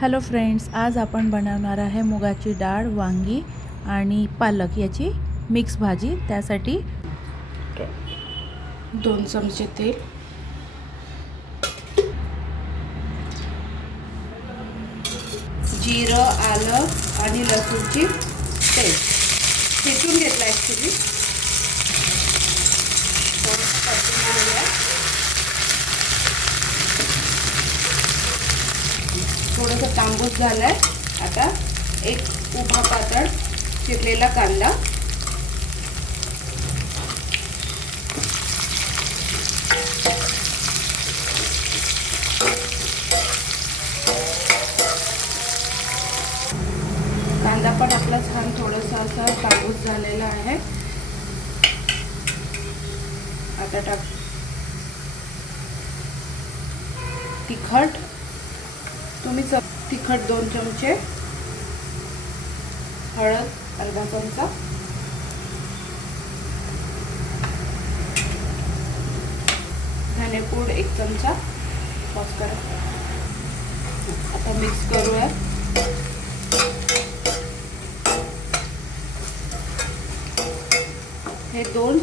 Hello friends आज आपण बनवणार आहे मुगाची डाळ वांगी आणि पालक याची मिक्स भाजी. त्यासाठी दोन चमचे तेल जिरं आलं आणि लसूणची पेस्ट. ठेचून घेतलं ॲक्च्युली थोडंसं परतून घेऊया थोडंसं तांबूस झालं आहे आता एक उभा पातळ चिरलेला कांदा. कांदा पण आपला छान थोडंसं असं कापूस झालेला आहे. आता टाक तिखट. मी च तिखट दोन चमचे हळद अर्धा चमचा. धनेपूड एक चमचा. बस करा. आता मिक्स करूया. हे दोन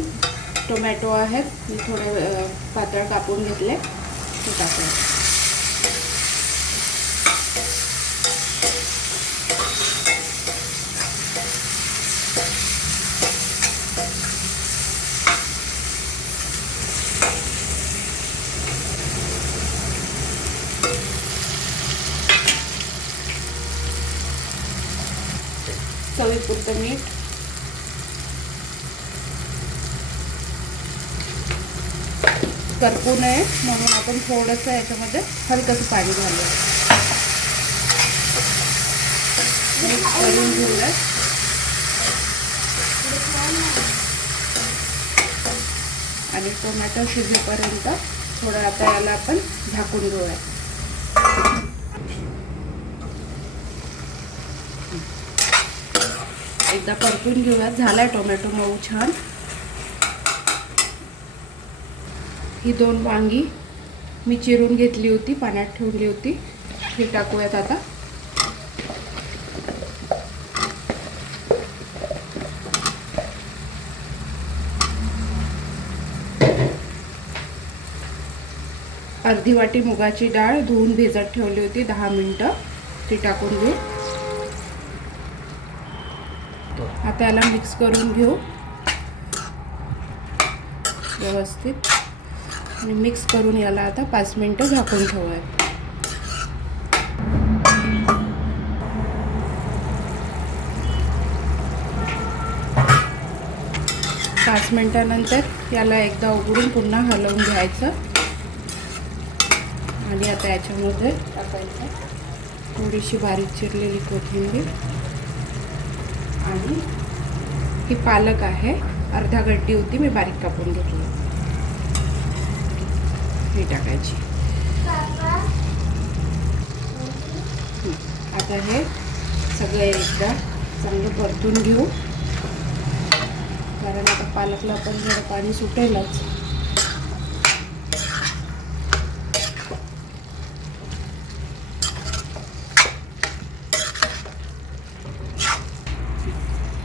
टोमॅटो आहेत. मी थोडे पातळ कापून घेतले. ते टाकूया. चवीपुरतं मीठ. करपू नये म्हणून आपण थोडंसं याच्यामध्ये हलकंसं पाणी घालूया करून घेऊया आणि टोमॅटो शिजेपर्यंत थोडं आता याला आपण झाकून घेऊया. एकदा परतून घेऊयात. झालाय टोमॅटो मऊ छान. ही दोन वांगी मी चिरून घेतली होती पाण्यात ठेवली होती. हे टाकूयात आता. अर्धी वाटी मुगाची डाळ धुवून भिजत ठेवली होती दहा मिनटं. ती टाकून घेऊ. त्याला मिक्स करून घेऊ. व्यवस्थित. आणि मिक्स करून याला आता पाच मिनटं झाकून ठेवूया पाच मिनटानंतर याला एकदा उघडून पुन्हा हलवून घ्यायचं. आणि आता याच्यामध्ये टाकायचं. थोडीशी बारीक चिरलेली कोथिंबीर. आणि ही पालक आहे. अर्धा गड्डी होती मी बारीक कापून घेतली. ही टाकायची. आता हे सगळं एकदा चांगलं परतून घेऊ. कारण आता पालकला पण जरा पाणी सुटेलच.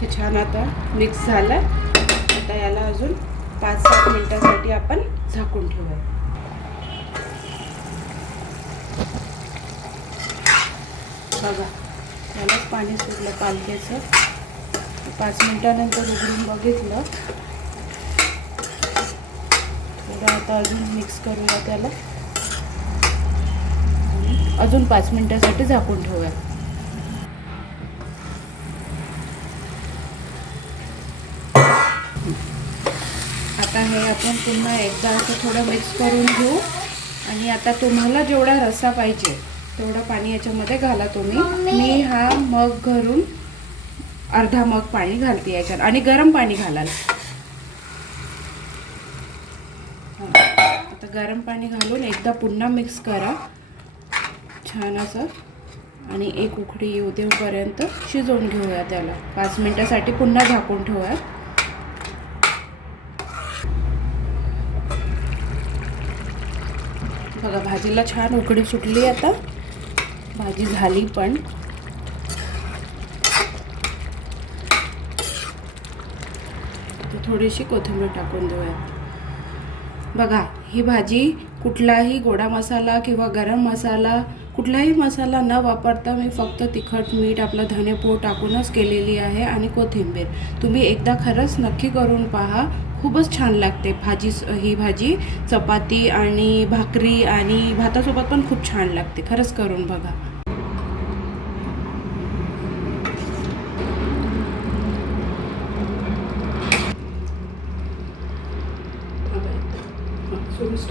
हे छान आता मिक्स झालं. आता याला अजून पाच सात मिनिटासाठी आपण झाकून ठेवूया. बघा यालाच पाणी सुटलं पालकेचं. पाच मिनिटानंतर उघडून बघितलं. थोडं आता अजून मिक्स करूया त्याला. अजून पाच मिनिटासाठी झाकून ठेवूया. आता हे आपण पुन्हा एकदा असं थोडं मिक्स करून घेऊ. आणि आता तुम्हाला जेवढा रस्सा पाहिजे तेवढं पाणी याच्यामध्ये घाला तुम्ही. मी हा मग घरून अर्धा मग पाणी घालते याच्यात. आणि गरम पाणी घालाल. हा. आता गरम पाणी घालून एकदा पुन्हा मिक्स करा. छान असं. आणि एक उकडी येऊ देऊपर्यंत शिजवून घेऊया त्याला. पाच मिनटासाठी पुन्हा झाकून ठेवूया. बघा भाजीला छान उकडी सुटली आता. भाजी झाली पण. थोडीशी कोथिंबीर टाकून देऊयात. बघा ही भाजी कुठलाही गोडा मसाला किंवा गरम मसाला कुठलाही मसाला न वापरता मी फक्त तिखट मीठ आपलं धनेपूड टाकूनच केलेली आहे आणि कोथिंबीर. तुम्ही एकदा खरंच नक्की करून पहा. खूपच छान लागते. भाजी ही भाजी चपाती आणि भाकरी आणि भातासोबत पण खूप छान लागते. खरंच करून बघा. सोडूच